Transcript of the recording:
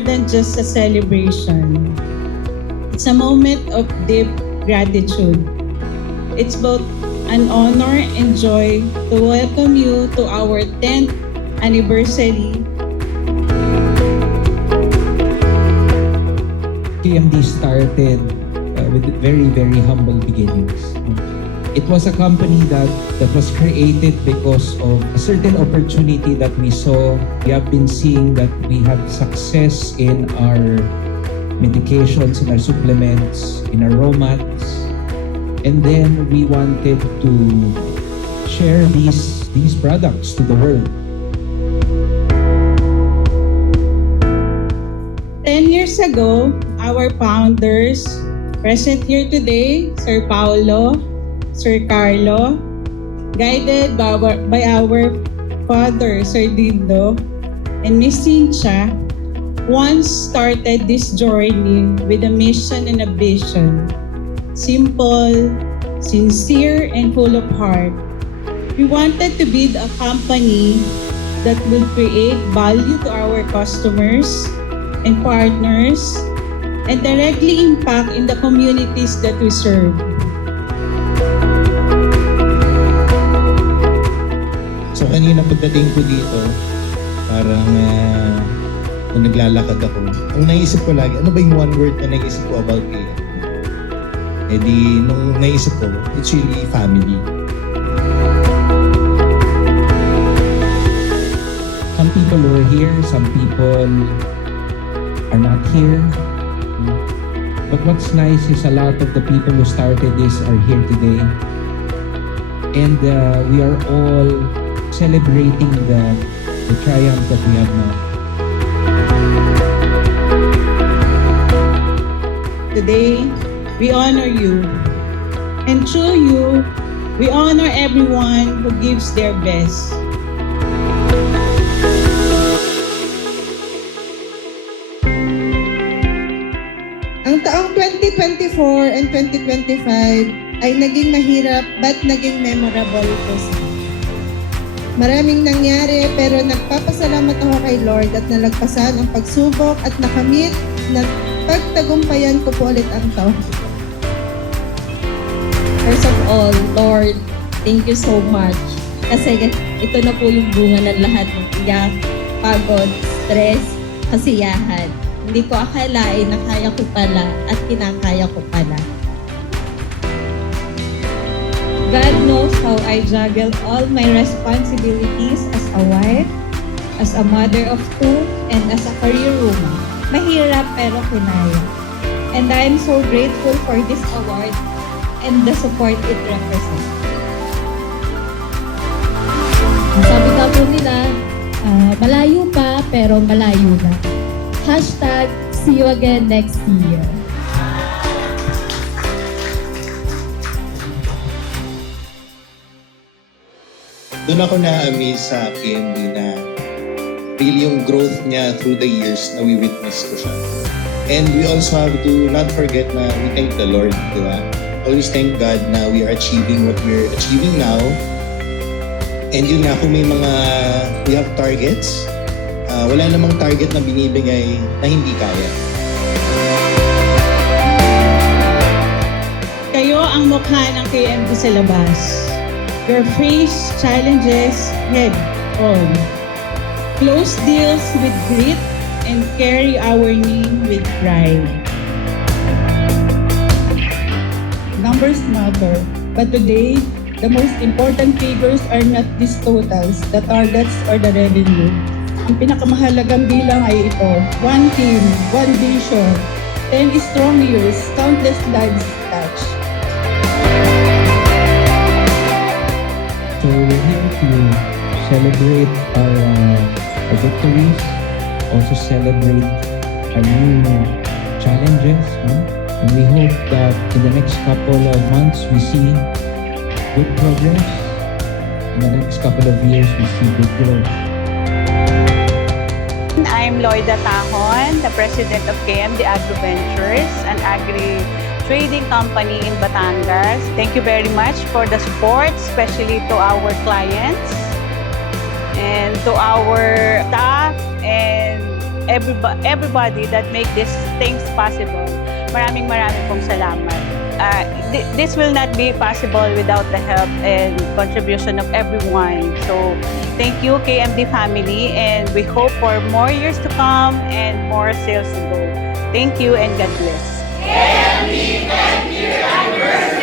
more than just a celebration. It's a moment of deep gratitude. It's both an honor and joy to welcome you to our 10th anniversary. KMD started with very, very humble beginnings. It was a company that was created because of a certain opportunity that we saw. We have been seeing that we have success in our medications, in our supplements, in our raw mats. And then we wanted to share these products to the world. 10 years ago, our founders, present here today, Sir Paulo, Sir Carlo, guided by our father, Sir Dindo, and Miss Cynthia, once started this journey with a mission and a vision. Simple, sincere, and full of heart. We wanted to build a company that will create value to our customers and partners and directly impact in the communities that we serve. So kanina pagdating ko dito, parang kung naglalakad ako, ang naisip ko lagi, ano ba yung one word na naisip ko about KMD? Eh di, nung naisip ko, it's really family. Some people were here, some people are not here. But what's nice is a lot of the people who started this are here today. And we are all celebrating the triumph that we have now. Today, we honor you. And through you, we honor everyone who gives their best. Ang taong 2024 and 2025 ay naging mahirap but naging memorable po sa akin. Maraming nangyari pero nagpapasalamat ako kay Lord at nalagpasan ang pagsubok at nakamit na pagtagumpayan ko po ulit ang taon. First of all, Lord, thank you so much. Kasi ito na po yung bunga ng lahat ng iyak, pagod, stress, kasiyahan. Hindi ko akalain na kaya ko pala at kinakaya ko pala. God knows how I juggle all my responsibilities as a wife, as a mother of two, and as a career woman. Mahirap pero kinaya. And I am so grateful for this award and the support it represents. Sabi nga po nila, malayo pa pero malayo na. Hashtag, see you again next year. Doon ako na-amaze sa KMD na really yung growth niya through the years na we witnessed ko siya. And we also have to not forget na we thank the Lord, di ba? Always thank God na we are achieving what we're achieving now. And yun nga, kung may we have targets, wala namang target na binibigay na hindi kaya. Kayo ang mukha ng KMD sa labas. Your face challenges head on. Close deals with grit and carry our name with pride. Numbers matter, but today, the most important figures are not these totals, the targets or the revenue. Ang pinakamahalagang bilang ay ito, one team, one vision, 10 strong years, countless lives touched. So we're here to celebrate our victories, also celebrate our new challenges. And we hope that in the next couple of months we see good progress. In the next couple of years we see good growth. I'm Loida Tahon, the president of KMD Agro Ventures, an agri-trading company in Batangas. Thank you very much for the support, especially to our clients and to our staff and everybody that make these things possible. Maraming pong salamat. This will not be possible without the help and contribution of everyone. So thank you, KMD family, and we hope for more years to come and more sales to go. Thank you and God bless. KMD 10th year anniversary!